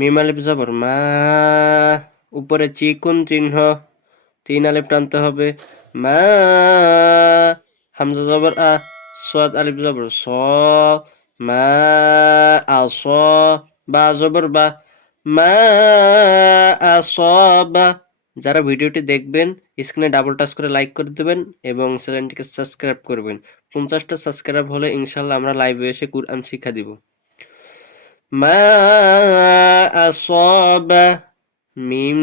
মিম আলিফ জবর মা, উপরে চিকুন চিহ্ন, 3 আলিফ টানতে হবে। মা, হামজা জবর আ, সাদ আলিফ জবর স, মা আস, বা জবর বা, মা আসবা। যারা ভিডিওটি দেখবেন স্ক্রিনে ডাবল টাচ করে লাইক করে দেবেন এবং চ্যানেলটিকে সাবস্ক্রাইব করবেন। 50টা সাবস্ক্রাইব হলে ইনশাল্লাহ আমরা লাইভে এসে কুরআন শিক্ষা দিব। মা আসবা, মিম,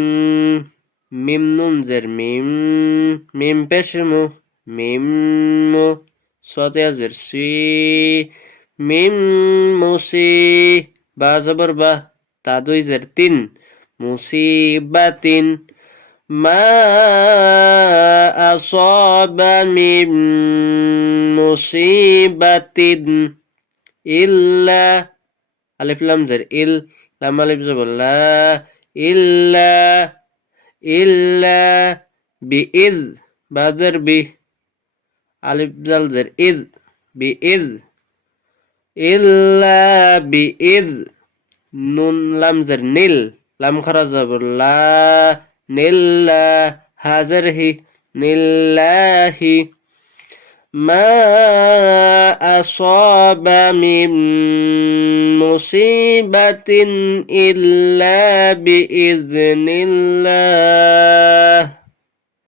মিম নুন জের মিম, মিম পেশ মু, মিম মু, সতে জের সি, মিম মুসি, বা জবর বা, তা দুই জের তিন, মুসিবাতিন। মা আসাবা মিন মুসিবাতিন ইল্লা, আলিফ লাম জের ইল, লাম আলিফ জবর লা, ইল্লা, ইল্লা বিইজ, বা জের বি, আলিফ জাল জের ইজ, বিইজ, ইল্লা বিইজ, নুন লাম জের নীল, লাম খারা জবর লা, নীল্লা, হাজার হি, নীল্লাহি। মা আসাবা মিন মুসিবাতিন ইল্লা বিইজনিল্লাহ।